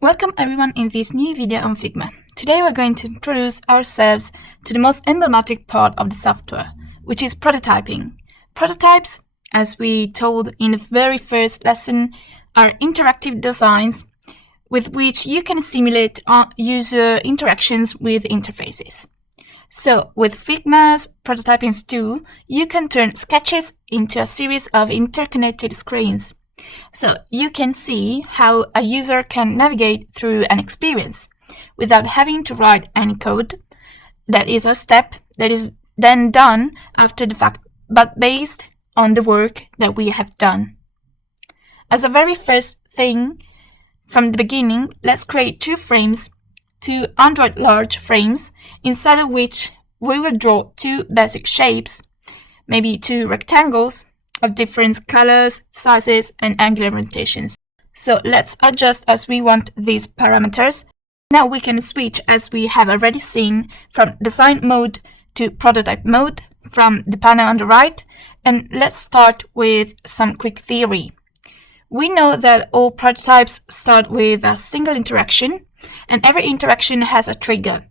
Welcome everyone in this new video on Figma. Today we're going to introduce ourselves to the most emblematic part of the software, which is prototyping. Prototypes, as we told in the very first lesson, are interactive designs with which you can simulate user interactions with interfaces. So, with Figma's prototyping tool, you can turn sketches into a series of interconnected screens. So you can see how a user can navigate through an experience without having to write any code. That is a step that is then done after the fact, but based on the work that we have done. As a very first thing, from the beginning, let's create two frames, two Android large frames, inside of which we will draw two basic shapes, maybe two rectangles, of different colors, sizes, and angular orientations. So let's adjust as we want these parameters. Now we can switch, as we have already seen, from design mode to prototype mode from the panel on the right. And let's start with some quick theory. We know that all prototypes start with a single interaction, and every interaction has a trigger.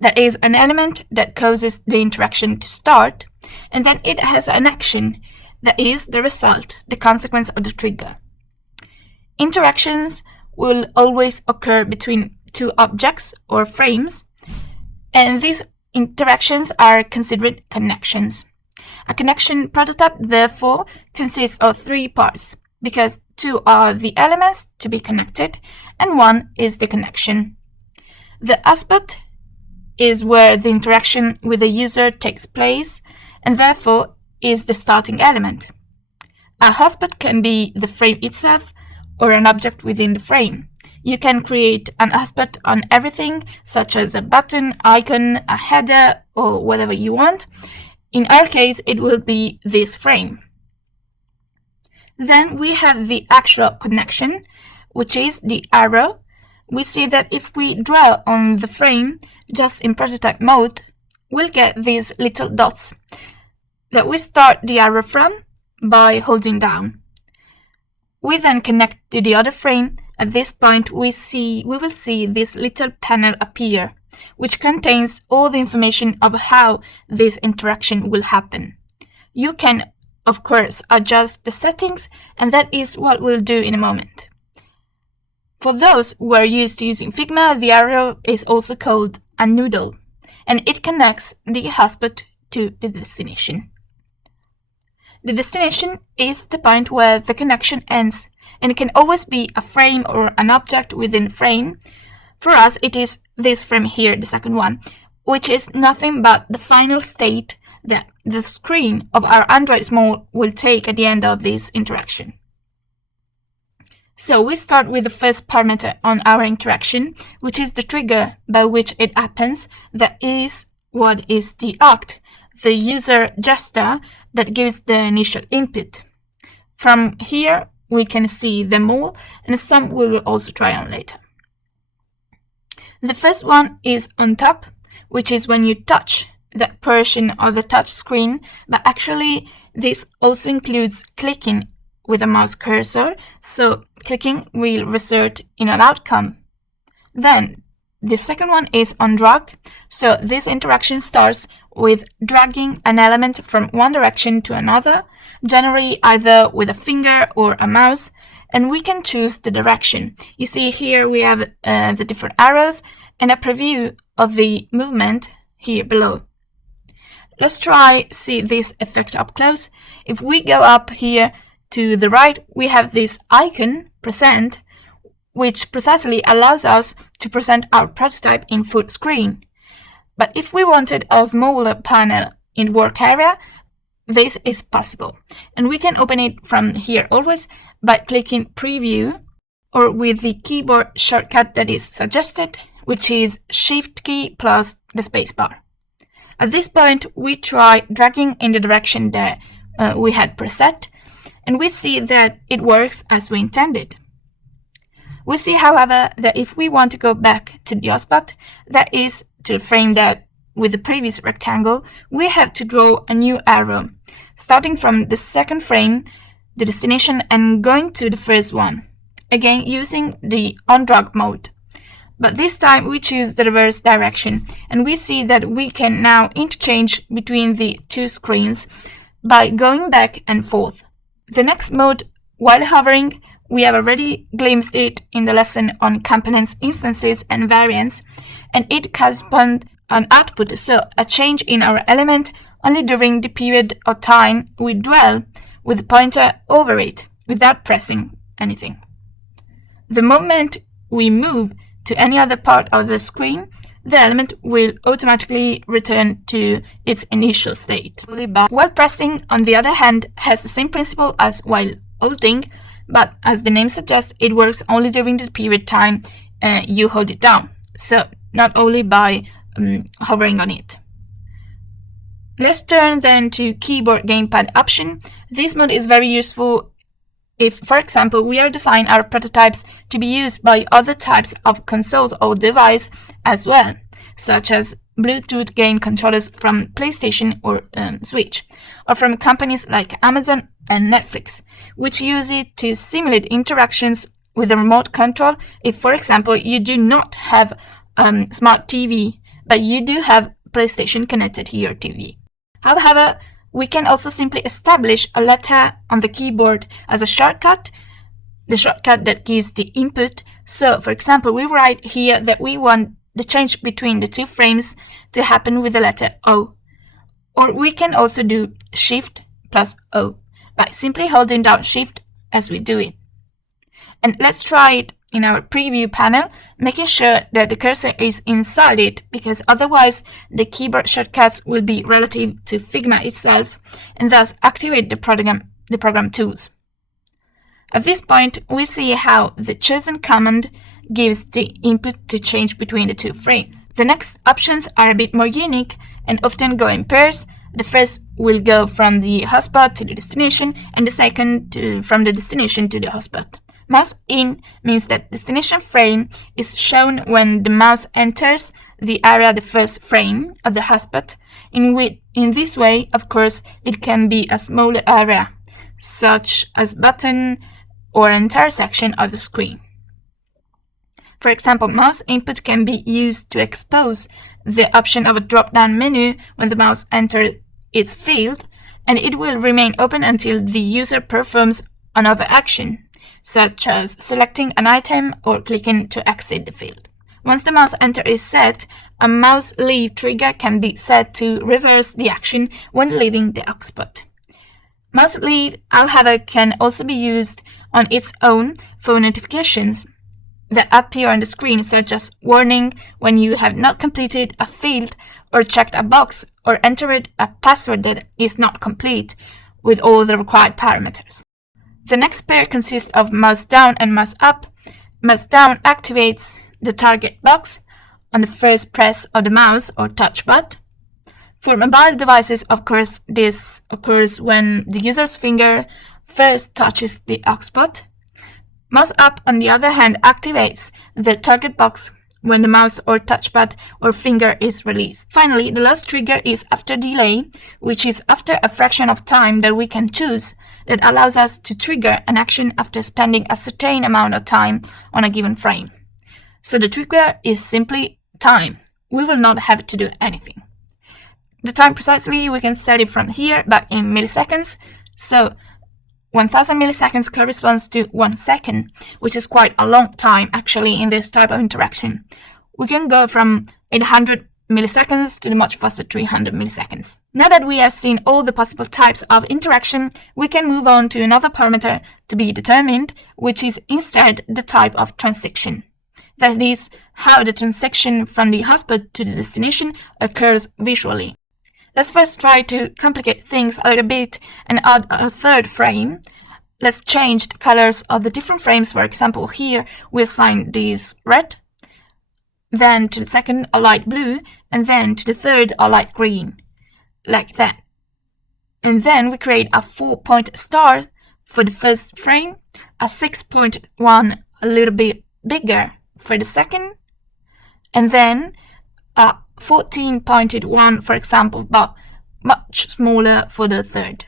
That is an element that causes the interaction to start, and then it has an action. That is the result, the consequence of the trigger. Interactions will always occur between two objects or frames, and these interactions are considered connections. A connection prototype, therefore, consists of three parts, because two are the elements to be connected, and one is the connection. The aspect is where the interaction with the user takes place, and therefore is the starting element. A hotspot can be the frame itself or an object within the frame. You can create an hotspot on everything, such as a button, icon, a header, or whatever you want. In our case, it will be this frame. Then we have the actual connection, which is the arrow. We see that if we draw on the frame just in prototype mode, we'll get these little dots that we start the arrow from by holding down. We then connect to the other frame. At this point, we will see this little panel appear, which contains all the information of how this interaction will happen. You can, of course, adjust the settings, and that is what we'll do in a moment. For those who are used to using Figma, the arrow is also called a noodle, and it connects the hotspot to the destination. The destination is the point where the connection ends, and it can always be a frame or an object within the frame. For us, it is this frame here, the second one, which is nothing but the final state that the screen of our Android Small will take at the end of this interaction. So we start with the first parameter on our interaction, which is the trigger by which it happens. That is what is the act, the user gesture that gives the initial input. From here, we can see them all, and some we will also try on later. The first one is on top, which is when you touch that portion of the touch screen, but actually this also includes clicking with a mouse cursor, so clicking will result in an outcome. Then the second one is on drag, so this interaction starts with dragging an element from one direction to another, generally either with a finger or a mouse, and we can choose the direction. You see here we have the different arrows and a preview of the movement here below. Let's try see this effect up close. If we go up here to the right, we have this icon, present, which precisely allows us to present our prototype in full screen. But if we wanted a smaller panel in work area, this is possible. And we can open it from here always by clicking preview or with the keyboard shortcut that is suggested, which is Shift key plus the spacebar. At this point, we try dragging in the direction that we had preset, and we see that it works as we intended. We see, however, that if we want to go back to the hotspot, that is to frame that with the previous rectangle, we have to draw a new arrow, starting from the second frame, the destination, and going to the first one. again using the on-drag mode. But this time we choose the reverse direction, and we see that we can now interchange between the two screens by going back and forth. The next mode, while hovering, we have already glimpsed it in the lesson on components, instances, and variants, and it corresponds an output, so a change in our element only during the period of time we dwell with the pointer over it without pressing anything. The moment we move to any other part of the screen, the element will automatically return to its initial state. While pressing, on the other hand, has the same principle as while holding, but as the name suggests, it works only during the period time you hold it down, so not only by hovering on it. Let's turn then to keyboard gamepad option. This mode is very useful if, for example, we are designing our prototypes to be used by other types of consoles or device as well, such as Bluetooth game controllers from PlayStation or Switch, or from companies like Amazon and Netflix, which use it to simulate interactions with a remote control if, for example, you do not have smart TV, but you do have PlayStation connected to your TV. However, we can also simply establish a letter on the keyboard as a shortcut, the shortcut that gives the input. So, for example, we write here that we want the change between the two frames to happen with the letter O. Or we can also do Shift plus O by simply holding down Shift as we do it. And let's try it in our preview panel, making sure that the cursor is inside it, because otherwise the keyboard shortcuts will be relative to Figma itself and thus activate the program tools. At this point, we see how the chosen command gives the input to change between the two frames. The next options are a bit more unique and often go in pairs. The first will go from the hotspot to the destination, and the second from the destination to the hotspot. Mouse in means that destination frame is shown when the mouse enters the area, the first frame of the hotspot. In this way, of course, it can be a smaller area, such as button or an entire section of the screen. For example, mouse input can be used to expose the option of a drop-down menu when the mouse enters its field, and it will remain open until the user performs another action, such as selecting an item or clicking to exit the field. Once the mouse enter is set, a mouse leave trigger can be set to reverse the action when leaving the hotspot. Mouse leave, however, can also be used on its own for notifications that appear on the screen, such as warning when you have not completed a field or checked a box or entered a password that is not complete with all the required parameters. The next pair consists of mouse down and mouse up. Mouse down activates the target box on the first press of the mouse or touchpad. For mobile devices, of course, this occurs when the user's finger first touches the hotspot. Mouse up, on the other hand, activates the target box when the mouse or touchpad or finger is released. Finally, the last trigger is after delay, which is after a fraction of time that we can choose that allows us to trigger an action after spending a certain amount of time on a given frame. So the trigger is simply time. We will not have to do anything. The time precisely, we can set it from here back in milliseconds. So 1000 milliseconds corresponds to 1 second, which is quite a long time actually in this type of interaction. We can go from 800 milliseconds to the much faster 300 milliseconds. Now that we have seen all the possible types of interaction, we can move on to another parameter to be determined, which is instead the type of transition. That is, how the transition from the hotspot to the destination occurs visually. Let's first try to complicate things a little bit and add a third frame. Let's change the colors of the different frames. For example, here we assign these red, then to the second a light blue, and then to the third a light green, like that. And then we create a 4-point star for the first frame, a 6-point one a little bit bigger for the second, and then a 14-pointed one, for example, but much smaller for the third.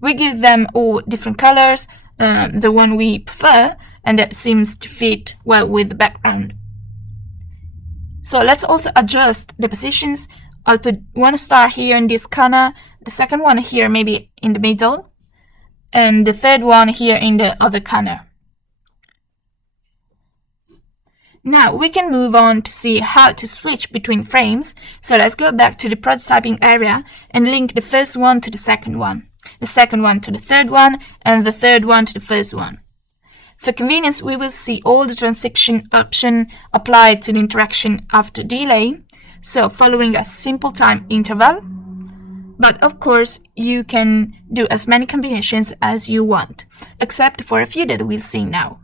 We give them all different colors the one we prefer and that seems to fit well with the background. So let's also adjust the positions. I'll put one star here in this corner, the second one here maybe in the middle, and the third one here in the other corner. Now we can move on to see how to switch between frames. So let's go back to the prototyping area and link the first one to the second one to the third one, and the third one to the first one. For convenience, we will see all the transition option applied to the interaction after delay, so following a simple time interval. But of course, you can do as many combinations as you want, except for a few that we'll see now.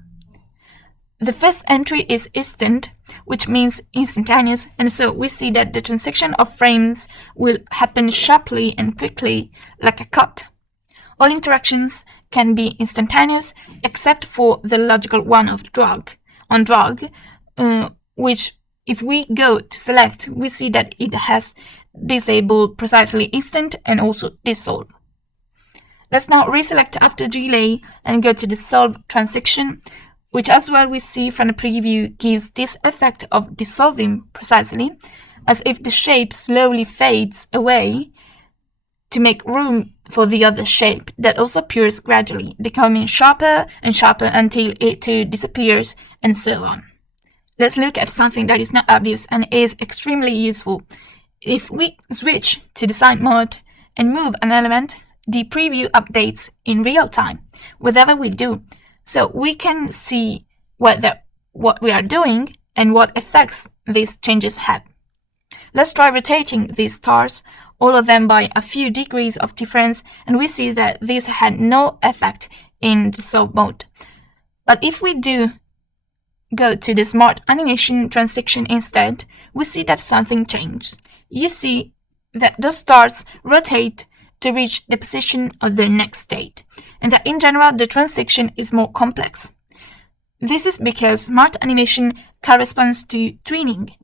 The first entry is instant, which means instantaneous, and so we see that the transition of frames will happen sharply and quickly, like a cut. All interactions can be instantaneous, except for the logical one of drag, which if we go to select, we see that it has disabled precisely instant and also dissolve. Let's now reselect after delay and go to the solve transition, which as well we see from the preview gives this effect of dissolving precisely, as if the shape slowly fades away to make room for the other shape that also appears gradually, becoming sharper and sharper until it too disappears, and so on. Let's look at something that is not obvious and is extremely useful. If we switch to design mode and move an element, the preview updates in real time, whatever we do, so we can see what we are doing and what effects these changes have. Let's try rotating these stars, all of them by a few degrees of difference, and we see that this had no effect in the solve mode. But if we do go to the smart animation transition instead, we see that something changed. You see that the stars rotate to reach the position of their next state, and that in general the transition is more complex. This is because smart animation corresponds to tweening,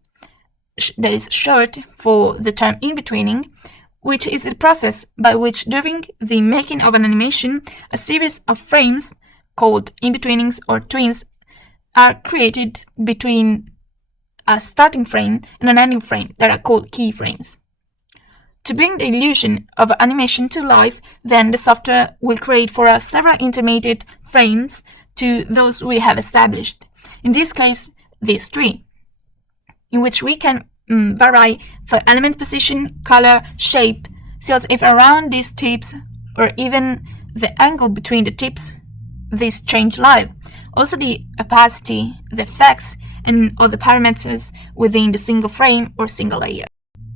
that is short for the term in-betweening, which is the process by which during the making of an animation, a series of frames called in-betweenings or tweens are created between a starting frame and an ending frame that are called keyframes. To bring the illusion of animation to life, then the software will create for us several intermediate frames to those we have established. In this case, these three, in which we can vary for element position, color, shape, so as if around these tips or even the angle between the tips, these change live. Also the opacity, the effects, and other parameters within the single frame or single layer.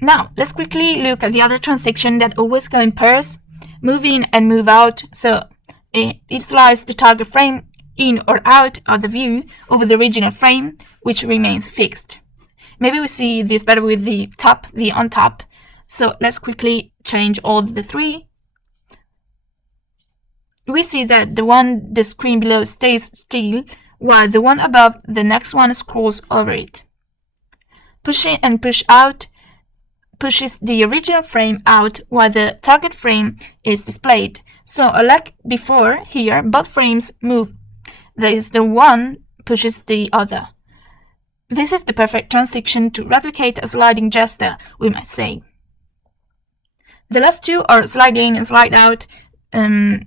Now, let's quickly look at the other transition that always go in pairs, move in and move out, so it slides the target frame in or out of the view over the original frame, which remains fixed. Maybe we see this better with the on top, so let's quickly change all the three. We see that the screen below stays still, while the one above, the next one scrolls over it. Push in and push out pushes the original frame out while the target frame is displayed. So like before here, both frames move. That is, the one pushes the other. This is the perfect transition to replicate a sliding gesture, we might say. The last two are slide in and slide out.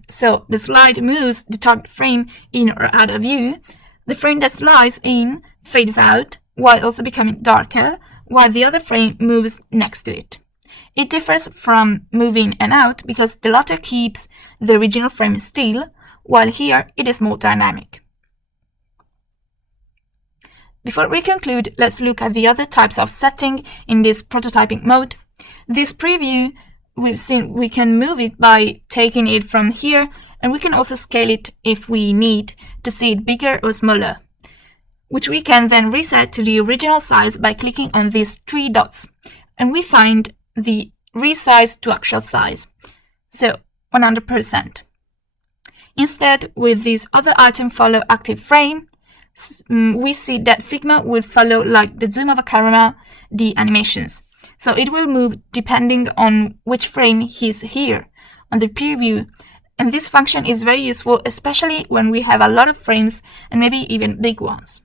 So the slide moves the target frame in or out of view. The frame that slides in fades out while also becoming darker, while the other frame moves next to it. It differs from moving and out because the latter keeps the original frame still, while here it is more dynamic. Before we conclude, let's look at the other types of setting in this prototyping mode. This preview, we've seen we can move it by taking it from here, and we can also scale it if we need to see it bigger or smaller, which we can then reset to the original size by clicking on these three dots, and we find the resize to actual size, so 100%. Instead, with this other item follow active frame, we see that Figma will follow, like the zoom of a camera, the animations. So it will move depending on which frame is here. On the preview, And this function is very useful, especially when we have a lot of frames and maybe even big ones.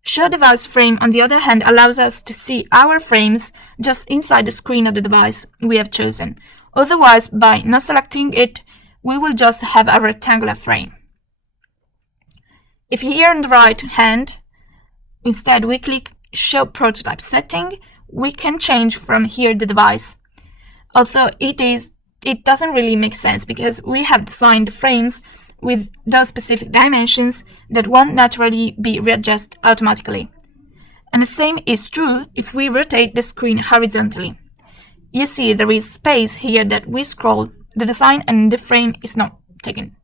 Show device frame, on the other hand, allows us to see our frames just inside the screen of the device we have chosen. Otherwise, by not selecting it, we will just have a rectangular frame. If here on the right hand, instead we click Show Prototype Setting, we can change from here the device. Although it doesn't really make sense because we have designed the frames with those specific dimensions that won't naturally be readjusted automatically. And the same is true if we rotate the screen horizontally. You see there is space here that we scroll the design and the frame is not taken.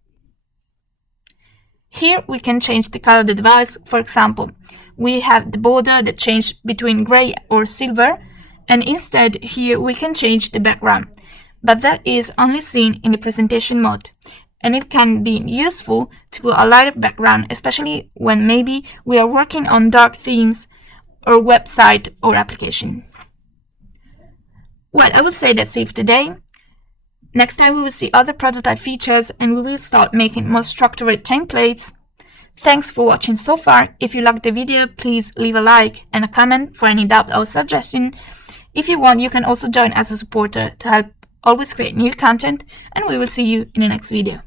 Here we can change the color of the device. For example, we have the border that changed between gray or silver, and instead here we can change the background, but that is only seen in the presentation mode, and it can be useful to put a lighter background, especially when maybe we are working on dark themes or website or application. Well, I would say that's it for today. Next time we will see other prototype features and we will start making more structured templates. Thanks for watching so far. If you liked the video, please leave a like and a comment for any doubt or suggestion. If you want, you can also join as a supporter to help always create new content, and we will see you in the next video.